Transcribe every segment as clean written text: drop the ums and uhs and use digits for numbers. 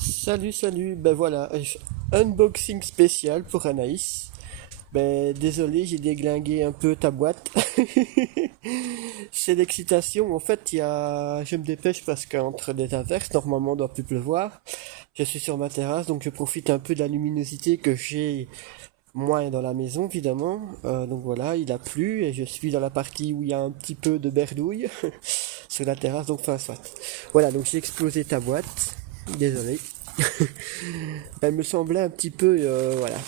Salut, ben voilà, unboxing spécial pour Anaïs. Ben désolé, j'ai déglingué un peu ta boîte. C'est l'excitation, en fait, je me dépêche parce qu'entre les averses, normalement, il doit plus pleuvoir. Je suis sur ma terrasse, donc je profite un peu de la luminosité que j'ai moins dans la maison, évidemment. Donc voilà, il a plu et je suis dans la partie où il y a un petit peu de berdouille sur la terrasse, donc enfin soit. Voilà, donc j'ai explosé ta boîte. Désolé. Elle me semblait un petit peu, voilà.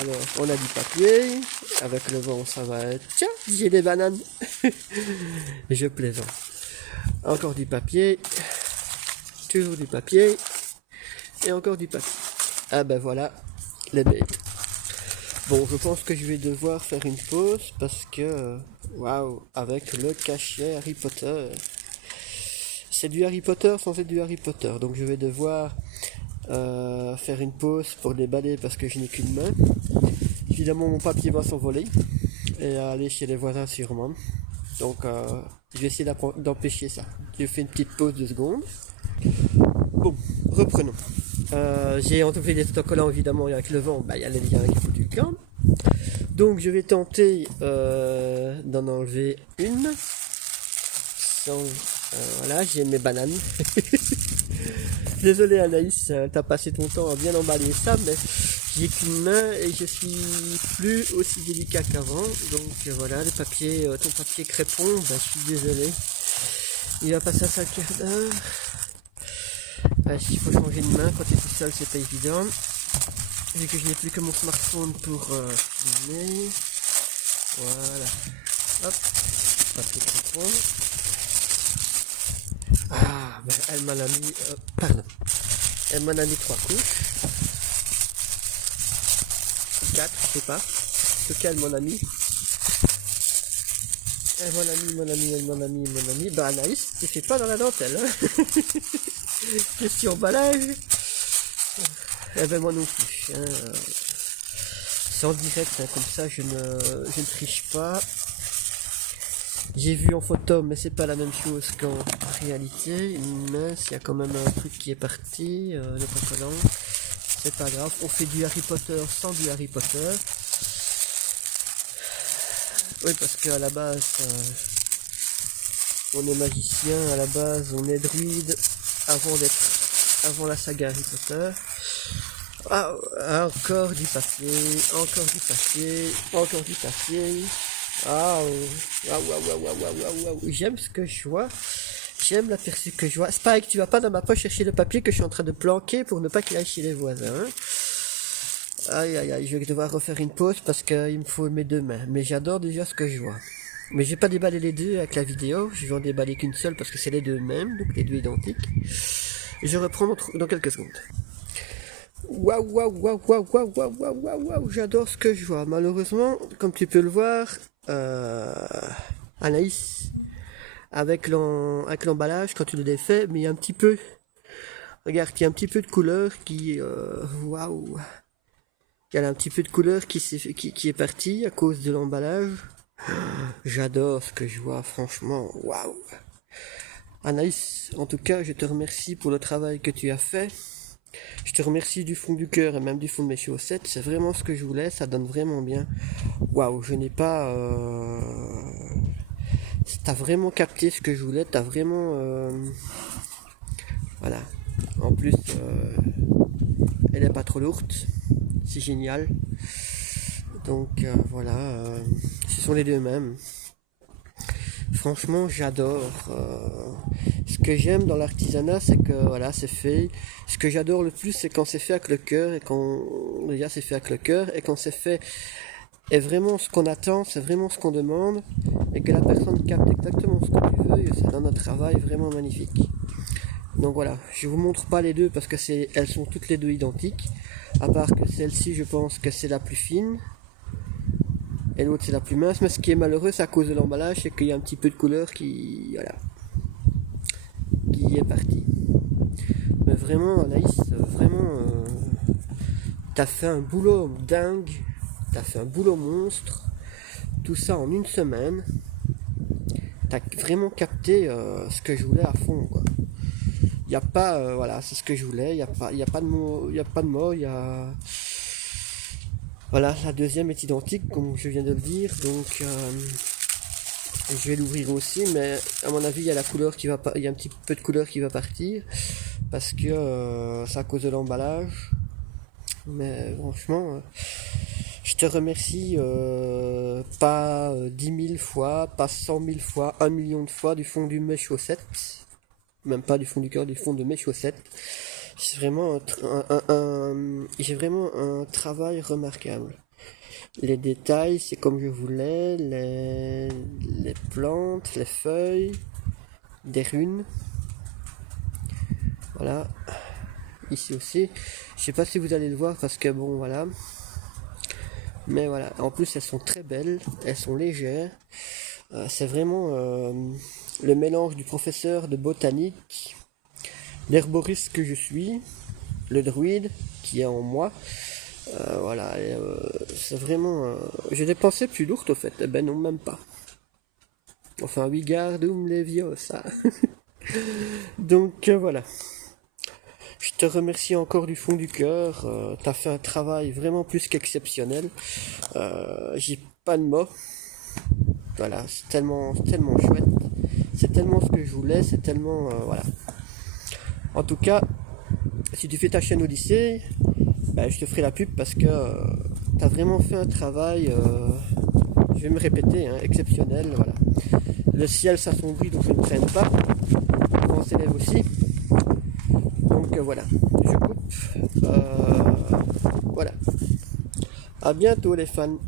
Alors, on a du papier. Avec le vent, ça va être... Tiens, j'ai des bananes. Je plaisante. Encore du papier. Toujours du papier. Et encore du papier. Ah ben voilà, les bêtes. Bon, je pense que je vais devoir faire une pause parce que... Waouh, avec le cachet Harry Potter. C'est du Harry Potter sans être du Harry Potter. Donc je vais devoir faire une pause pour déballer parce que je n'ai qu'une main. Évidemment, mon papier va s'envoler et aller chez les voisins sûrement. Donc, je vais essayer d'empêcher ça. Je fais une petite pause de secondes. Bon, reprenons. J'ai enlevé les autocollants évidemment, et avec le vent, il y a les liens qui foutent du camp. Donc, je vais tenter d'en enlever une. Voilà, j'ai mes bananes. Désolé Anaïs, t'as passé ton temps à bien emballer ça, mais j'ai qu'une main et je suis plus aussi délicat qu'avant. Donc voilà, ton papier crépon, je suis désolé. Il va passer à 5 quarts d'heure. Il faut changer de main quand tu es tout seul, c'est pas évident. Vu que je n'ai plus que mon smartphone pour filmer. Voilà. Hop, papier crépon. Ah, elle m'en a mis... pardon. Elle m'en a mis 3 couches. 4, je sais pas. En tout cas, elle m'en a mis. Elle m'en a mis. Bah, Anaïs, tu fais pas dans la dentelle, hein. Question emballage. Eh ben, moi non plus. Hein. C'est en direct, hein, comme ça, je ne triche pas. J'ai vu en photo, mais c'est pas la même chose qu'en réalité. Mais il y a quand même un truc qui est parti, le autocollant. C'est pas grave, on fait du Harry Potter sans du Harry Potter. Oui, parce qu'à la base, on est magicien, à la base, on est druide avant la saga Harry Potter. Ah, encore du papier. J'aime ce que je vois. J'aime l'aperçu que je vois. Spike, tu vas pas dans ma poche chercher le papier que je suis en train de planquer pour ne pas qu'il aille chez les voisins. Aïe, je vais devoir refaire une pause parce qu'il me faut mes deux mains. Mais j'adore déjà ce que je vois. Mais je vais pas déballer les deux avec la vidéo. Je vais en déballer qu'une seule parce que c'est les deux mêmes, donc les deux identiques. Et je reprends dans quelques secondes. Waouh, j'adore ce que je vois. Malheureusement, comme tu peux le voir, Anaïs, avec l'emballage, quand tu le défais, mais il y a un petit peu, regarde, il y a un petit peu de couleur qui, waouh, il y a un petit peu de couleur qui est partie à cause de l'emballage. J'adore ce que je vois, franchement, waouh. Anaïs, en tout cas, je te remercie pour le travail que tu as fait. Je te remercie du fond du cœur et même du fond de mes chaussettes. C'est vraiment ce que je voulais, ça donne vraiment bien. Waouh, je n'ai pas... T'as vraiment capté ce que je voulais, t'as vraiment... Voilà. En plus, elle est pas trop lourde. C'est génial. Donc voilà, ce sont les deux mêmes. Franchement, j'adore. Ce que j'aime dans l'artisanat, c'est que voilà, c'est fait. Ce que j'adore le plus, c'est quand c'est fait avec le cœur et quand c'est fait est vraiment ce qu'on attend, c'est vraiment ce qu'on demande et que la personne capte exactement ce que tu veux et ça donne un travail vraiment magnifique. Donc voilà, je vous montre pas les deux parce que elles sont toutes les deux identiques, à part que celle-ci, je pense que c'est la plus fine. Et l'autre c'est la plus mince, mais ce qui est malheureux c'est à cause de l'emballage, c'est qu'il y a un petit peu de couleur qui est parti. Mais vraiment Anaïs, vraiment t'as fait un boulot dingue, t'as fait un boulot monstre, tout ça en une semaine. T'as vraiment capté ce que je voulais à fond, quoi. Il n'y a pas, voilà, c'est ce que je voulais. Il y a pas de mots, il y a pas de mots, il y a, voilà, la deuxième est identique, comme je viens de le dire, donc je vais l'ouvrir aussi, mais à mon avis, il y a la couleur qui va pas, il y a un petit peu de couleur qui va partir, parce que c'est à cause de l'emballage. Mais franchement, je te remercie pas 10 000 fois, pas 100 000 fois, 1 million de fois du fond de mes chaussettes, même pas du fond du cœur, du fond de mes chaussettes. C'est vraiment j'ai vraiment un travail remarquable. Les détails, c'est comme je voulais, les plantes, les feuilles, des runes. Voilà. Ici aussi. Je sais pas si vous allez le voir parce que bon, voilà. Mais voilà. En plus, elles sont très belles. Elles sont légères. C'est vraiment le mélange du professeur de botanique, l'herboriste que je suis, le druide qui est en moi. Voilà, c'est vraiment. J'ai des pensées plus lourdes au fait. Eh ben non, même pas. Enfin, Wigardum Leviosa. Donc voilà. Je te remercie encore du fond du cœur. T'as fait un travail vraiment plus qu'exceptionnel. J'ai pas de mots. Voilà, c'est tellement chouette. C'est tellement ce que je voulais. C'est tellement voilà. En tout cas, si tu fais ta chaîne Odyssée, ben, je te ferai la pub parce que t'as vraiment fait un travail. Je vais me répéter, hein, exceptionnel. Voilà. Le ciel s'assombrit donc je ne traîne pas. On s'élève aussi. Donc voilà, je coupe. Voilà. À bientôt les fans.